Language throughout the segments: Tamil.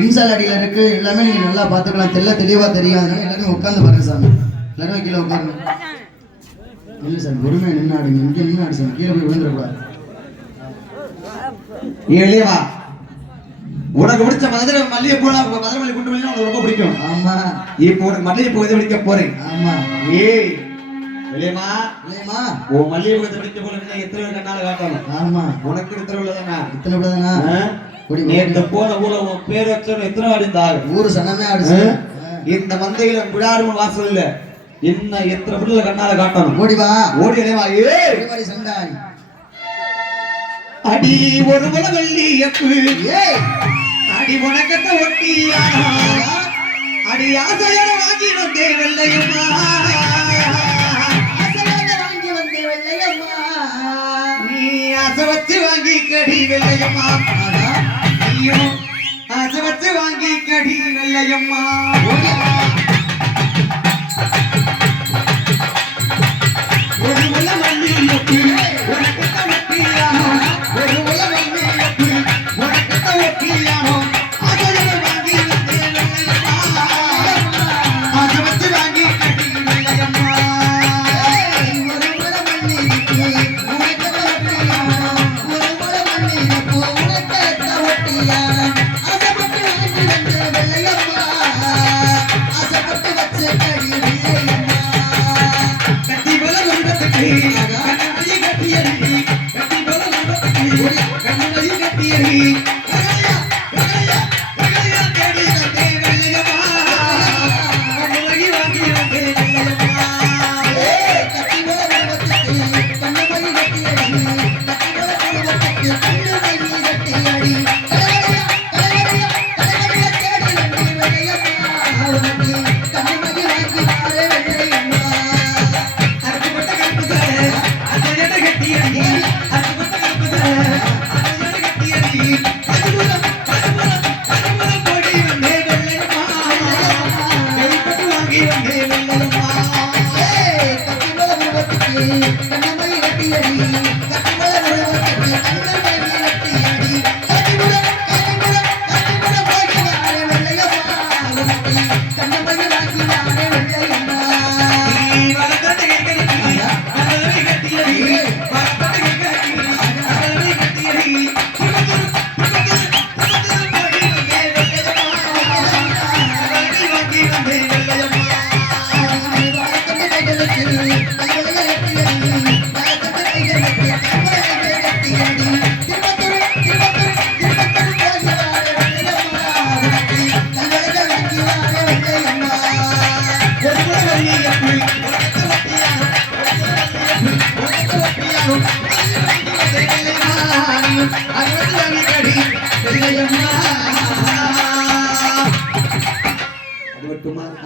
இன்சால் அடியில் இருக்கு. எல்லாமே நீங்க நல்லா பார்த்துக்கலாம். தெளிவா தெரியும். அதனால எல்லாருமே உட்காந்து பாருங்க சாமி. எல்லாரும் கீழே உட்காருங்க. இல்லை சார், பொறுமையாக நின்று ஆடுங்க. இங்கே நின்று ஆடு சார், கீழே போய் விழுந்துடக்கூடாது. இல்லையா உனக்கு பிடிச்ச மதுரை மல்லிகைப்பூ, மதுரை மல்லி குண்டு மல்லி உனக்கு ரொம்ப பிடிக்கும். ஆமா, இப்போ உனக்கு மல்லிகைப்பூ எது பிடிக்க போறேன். ஆமா. ஏய் இல்லையம்மா, இல்லையம்மா, ஓ மல்லிகைப்பூ எது பிடிக்க போல எத்தனை பேர் கண்ணால காட்டணும். ஆமா, உனக்கு இத்தனை உள்ளதானா? இத்தனை உள்ளதானா? நேற்று போன ஊர்ல உன் பேர் வச்சவன் எத்தனை ஆடிந்தாரு? ஊரு சனமே ஆடுச்சு. இந்த மந்தையில விடாடும் வாசல் இல்ல என்ன எத்தனை பிள்ளை கண்ணால காட்டணும். ஓடி வா, ஓடி இல்லையா? ஏய் சண்டாடி அடி ஒரு முளை வெள்ளி எப்பு, அடி உனக்கத்த ஒட்டியா, அடி ஆசையோட வாங்கி வந்தேன் வெள்ளையம்மா, நீ ஆசை வச்சு வாங்கி கடி வெள்ளையம்மா, நீயும் ஆசை வச்சு வாங்கி கடி வெள்ளையம்மா. ஒரு முளை வெள்ளி எப்பு உனக்கத்த ஒட்டியா, ஒரு முளை வெள்ளி எப்பு உனக்கத்த ஒட்டியா, ஆசையோட வாங்கி வந்தேன் வெள்ளையம்மா, ஆசை வச்சு வாங்கி கடி வெள்ளையம்மா.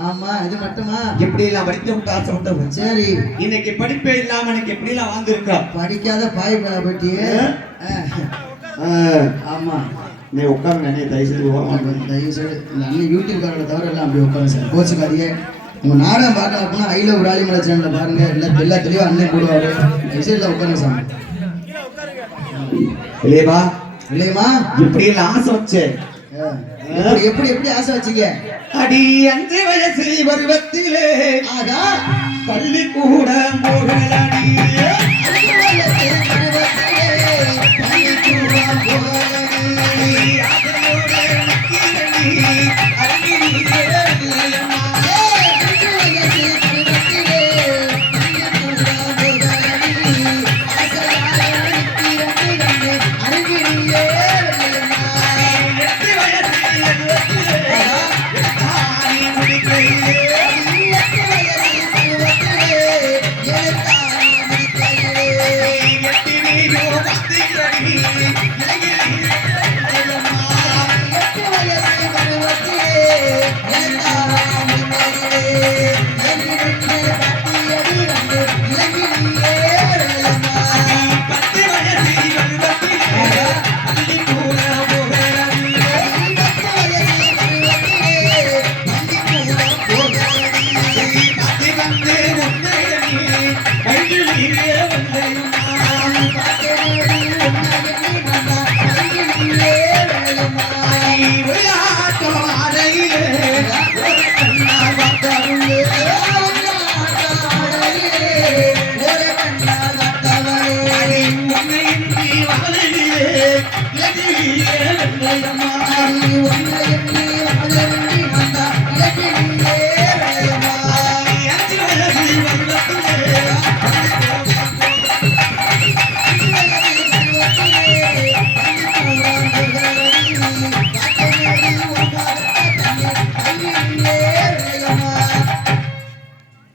ஆமா, இது மட்டுமா? எப்படி எல்லாம் படிக்க விட்டு ஆசைப்பட்டவன். சரி, இன்னைக்கு படிப்பே இல்லாம எனக்கு எப்படி எல்லாம் வாழ்ந்துருக்கா? படிக்காத பாய் பேர பற்றி. ஆமா, நீ உட்காந்து நினைய தயவு செய்து அண்ணன் யூடியூப்காரோட தவிர எல்லாம் அப்படி உட்காந்து சார், கோச்சுக்காதீங்க. உங்க நாடகம் பார்க்க அப்படின்னா ஐல ஒரு ஆலிமலை சேனல்ல பாருங்க, எல்லாம் தெளிவா அண்ணன் போடுவாரு. தயவுசெய்து உட்காருங்க சாமி. இல்லையமா, இல்லையமா, இப்படி எல்லாம் ஆசை வச்சேன். எப்படி எப்படி ஆசை வச்சீங்க? அடி 5 வயசு பருவத்திலே ஆகா பள்ளிக்கூட போகலடி,